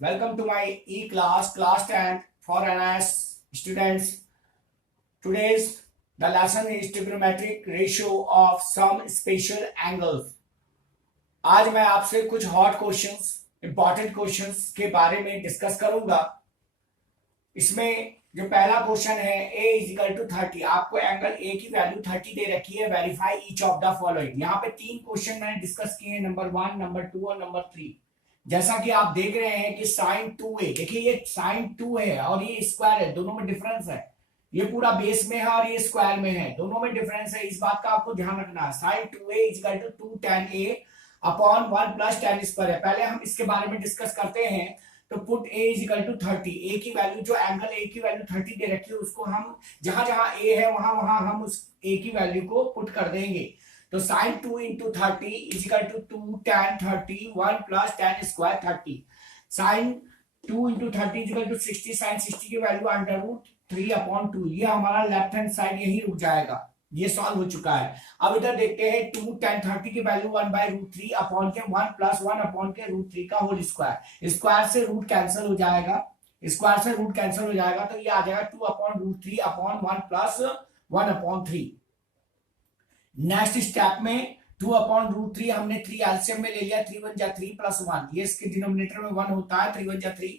Welcome to my e-class, class 10 for NIS students. Today's the lesson is trigonometric ratio of some special angles. आज मैं आपसे कुछ hot questions, important questions के बारे में discuss करूंगा। इसमें जो पहला क्वेश्चन है a इज इक्वल टू 30, आपको एंगल a की वैल्यू 30 दे रखी है। Verify each of the following. यहाँ पे तीन क्वेश्चन मैंने डिस्कस किए हैं, नंबर 1, नंबर 2 और नंबर 3। जैसा कि आप देख रहे हैं कि साइन 2a, देखिए ये साइन 2 है और ये स्क्वायर है, दोनों में डिफरेंस है। ये पूरा बेस में है और ये स्क्वायर में है, दोनों में डिफरेंस है। इस बात का आपको ध्यान रखना है। Sine 2a is equal to 2 tan a upon 1 plus tan square है। पहले हम इसके बारे में डिस्कस करते हैं। तो put a is equal to 30, a की वैल्यू, जो एंगल a की वैल्यू 30 दे रखी है, उसको हम जहां जहां a है वहां वहां हम उस a की वैल्यू को पुट कर देंगे। तो sine 2 into 30 is equal to 2 tan 30 1 plus tan square 30। Sine 2 into 30 is equal to 60, sine 60 की वैल्यू अंडर रूट 3 अपॉन 2। ये हमारा लेफ्ट हैंड साइड यही रुक जाएगा, ये सॉल्व हो चुका है। अब इधर देखते हैं 2 tan 30 की वैल्यू 1 बाय रूट 3 अपॉन के 1 प्लस 1 अपॉन के रूट 3 का होल स्क्वायर। स्क्वायर से रूट कैंसिल हो जाएगा, स्क्वायर से रूट कैंसिल हो जाएगा, तो ये आ जाएगा 2 upon root 3 upon 1 plus 1 upon 3। Next step में 2 अपॉन रूट 3 हमने 3 एलसीएम में ले लिया, 3 1 जा 3 प्लस 1, ये इसके डिनोमिनेटर में 1 होता है, 3 1 जा 3।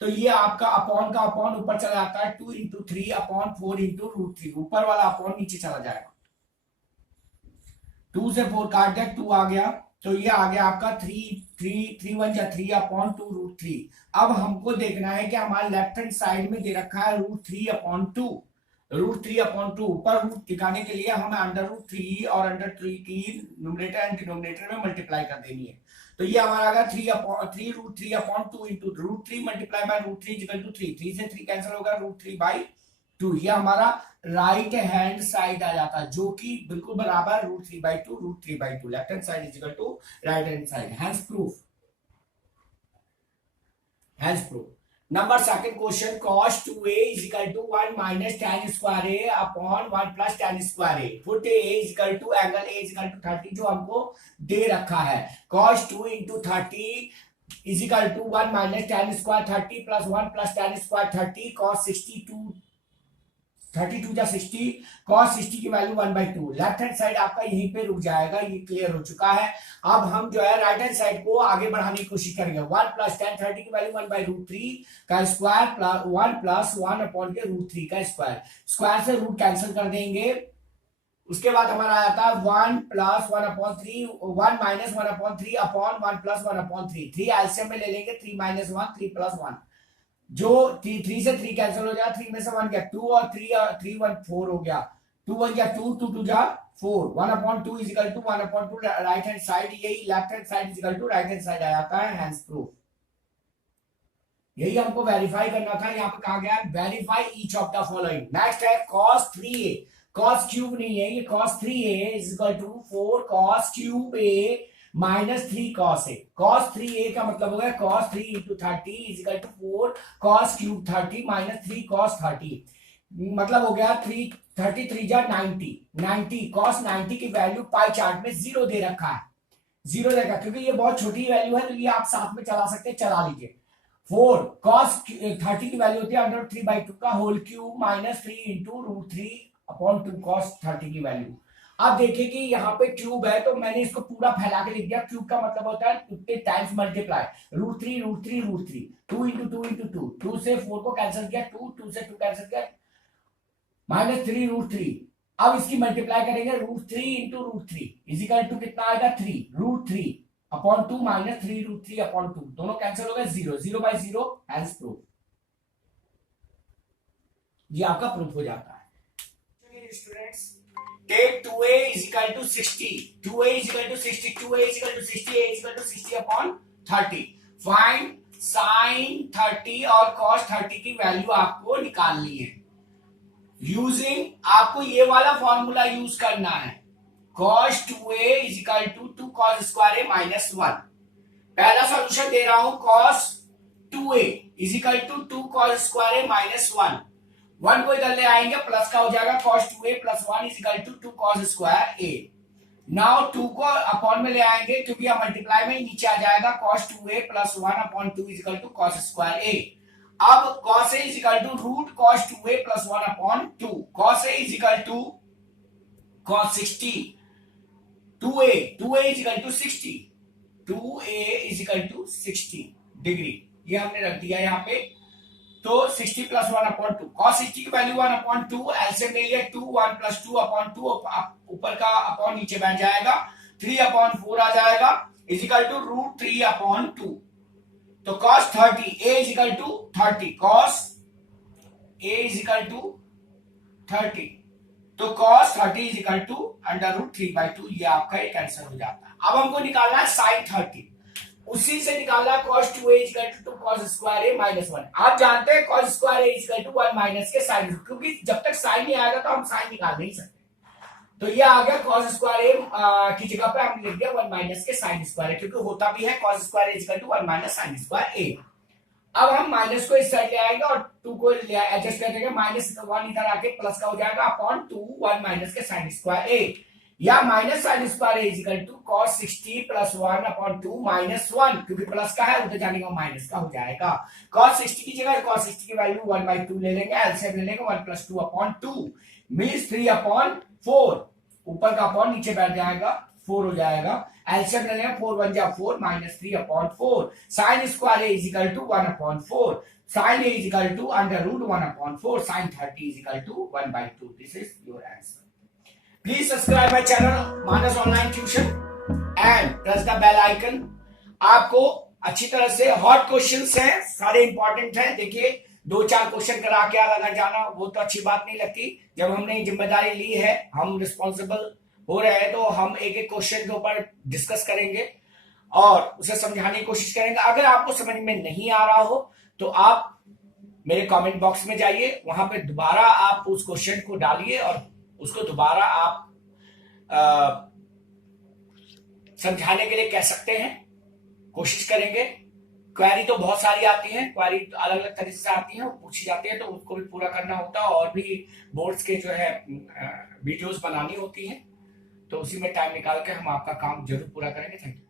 तो ये आपका अपॉन का अपॉन ऊपर चला जाता है, 2 इंटू 3 अपॉन 4 इंटू रूट 3, ऊपर वाला अपॉन नीचे चला जाएगा। 2 से 4 काट दिया, 2 आ गया, तो ये आ गया आपका 3 1 जा 3 अपॉन 2 रूट 3। अब हमको देखना है कि हमारे लेफ्ट हैंड साइड में दे रखा है रूट 3 अपॉन 2, रूट 3 अपॉन 2। ऊपर रूट दिखाने के लिए हमें अंडर रूट 3 और अंडर 3 की न्यूमरेटर एंड डिनोमिनेटर में मल्टीप्लाई कर देनी है। तो ये हमारा आएगा 3 root 3 upon 2 into root 3 multiply by root 3 equal to 3, 3 से 3 कैंसिल होगा, रूट 3 बाई 2। ये हमारा राइट हैंड साइड आ जाता है, जो कि बिल्कुल बराबर root 3 by 2, root 3 by 2। Left hand side is equal to right hand side. Hence proof, hence proof. Number second question, cos 2a is equal to 1 minus tan square a upon 1 plus tan square a। Put a is equal to angle a is equal to 30 जो हमको दे रखा है। cos 2 into 30 is equal to 1 minus tan square 30 plus 1 plus tan square 30 cos 62 32 जा 60, cos 60 की value 1/2। Left hand side आपका यहीं पे रुक जाएगा, ये क्लियर हो चुका है। अब हम जो है राइट हैंड साइड को आगे बढ़ाने की कोशिश करेंगे। 1 प्लस tan 30 की वैल्यू 1/√3 का स्क्वायर प्लस 1 प्लस 1 अपॉन के रूट 3 का स्क्वायर। स्क्वायर से रूट कैंसिल कर देंगे। उसके बाद हमारा आता है 1 plus 1 upon 3, 1 minus 1 upon 3 upon 1 plus 1 upon 3। 3 LCM में ले लेंगे, 3 माइनस 1 3 प्लस 1, जो 3 से 3 कैंसिल हो जाएगा, 3 में से 1 गया 2 और 3 1 4 हो गया, 2 1 जा 2 2 2 जा 4, 1 upon 2 is equal to 1 upon 2 right hand side, यही left hand side is equal to right hand side आ जाता है। Hence proof. यही हमको वेरीफाई करना था। यहाँ पे कहा गया verify each of the following. Next है cos 3a, cos क्यूब नहीं है, ये cos 3a is equal to 4 cos cube a minus 3 cos a। cos 3a का मतलब होगा cos 3 into 30 is equal to 4 cos cube 30 minus 3 cos 30, मतलब हो गया 3 33 जा 90, 90 cos 90 की वैल्यू पाई चार्ट में 0 दे रखा है, 0 देगा, क्योंकि ये बहुत छोटी वैल्यू है, तो ये आप साथ में चला सकते हैं, चला लीजिए। 4 cos 30 की वैल्यू होती है अंडर 3/2 का whole cube minus 3 into root 3 upon 2 cos 30 की वैल्यू। अब देखिए कि यहाँ पे क्यूब है, तो मैंने इसको पूरा फैला के लिख दिया। क्यूब का मतलब होता है उतने times multiply, root 3 root 3 root 3, 2 into 2 into 2, 2 से 4 को कैंसिल किया, 2 से 2 कैंसिल किया, माइनस 3 रूट 3। अब इसकी मल्टीप्लाई करेंगे, रूट 3 इंटू रूट 3 इजिकल टू कितना आएगा 3 root 3 upon 2 minus 3 root 3 upon 2, दोनों कैंसिल हो गए, 0 0 बाई 0, हैंस प्रूफ। ये आपका प्रूफ हो जाता है। Students, take 2a is equal to 60, 2a is equal to 60, 2a is equal to 60, a is equal to 60 upon 30। find sin 30 और cos 30 की वैल्यू आपको निकालनी है। यूजिंग, आपको ये वाला फॉर्मूला यूज करना है, cos 2a is equal to 2 cos square a minus 1। पहला सॉल्यूशन दे रहा हूं, cos 2a is equal to 2 cos square a minus 1, 1 को इधर ले आएंगे, प्लस का हो जाएगा cos 2a plus 1 is equal to 2 cos square a। Now 2 को अपॉन में ले आएंगे क्योंकि हम मल्टीप्लाई में नीचे आ जाएगा cos 2a plus 1/2 is equal to cos square a। अब cos a is equal to root cos 2a plus 1/2। cos a is equal to cos 60, 2a is equal to 60, 2a is equal to 60 degree, ये हमने रख दिया यहाँ पे। तो 60 plus 1/2, cos 60 की value 1/2, LCM ले लिया 2, 1 प्लस 2/2, ऊपर का अपॉन नीचे बैठ जाएगा, 3/4 आ जाएगा इज इक्वल टू रूट 3/2। तो cos 30 a is equal to 30, cos a is equal to 30, तो cos 30 is equal to under root 3/2, ये आपका एक आंसर हो जाता है। अब हमको निकालना है sin 30, उसी से निकालना cos 2a is equal to cos square a minus 1। आप जानते हैं cos square a is equal to 1 minus के साइन, क्योंकि जब तक साइन नहीं आएगा तो हम साइन निकाल नहीं सकते। तो ये आ गया cos स्क्वायर a की जगह पे हम लिख दिया 1 माइनस के साइन स्क्वायर, क्योंकि होता भी है cos square a is equal to 1 minus sine square a। अब हम माइनस को इस साइड ले आएंगे और 2 को एडजस्ट कर देंगे, माइनस 1 इधर आके प्लस का हो जाएगा अपॉन 2 1 माइनस के साइन स्क्वायर a, या minus sine square a is equal to cos 60 plus 1/2 minus 1, क्योंकि प्लस का है उधर जाने का माइनस का हो जाएगा। cos 60 की जगह cos 60 की वैल्यू 1/2 ले लेंगे, एलसीएम ले लेंगे 1 प्लस 2/2 मींस 3/4, ऊपर का अपॉन नीचे बैठ जाएगा 4 हो जाएगा, एलसीएम ले लेंगे 4 1 जा 4 minus 3/4, sine square a is equal to 1/4, sin a is equal to under root 1/4, sin 30 is equal to 1/2. This is your answer. Please subscribe my channel Manas Online Tuition and press the bell icon. आपको अच्छी तरह से hot questions हैं, सारे important हैं। देखिए 2-4 question करा के अलग जाना वो तो अच्छी बात नहीं लगती। जब हमने जिम्मेदारी ली है, हम रिस्पॉन्सिबल हो रहे हैं, तो हम एक एक क्वेश्चन के ऊपर डिस्कस करेंगे और उसे समझाने की कोशिश करेंगे। अगर आपको समझ में नहीं आ रहा हो तो आप मेरे कमेंट बॉक्स में जाइए, वहां पे दोबारा आप उस क्वेश्चन को डालिए और उसको दोबारा आप समझाने के लिए कह सकते हैं, कोशिश करेंगे। क्वेरी तो बहुत सारी आती है, क्वेरी अलग अलग तरीके से आती है, पूछी जाती है, तो उसको भी पूरा करना होता है और भी बोर्ड्स के जो है वीडियोस बनानी होती है, तो उसी में टाइम निकाल के हम आपका काम जरूर पूरा करेंगे। Thank you.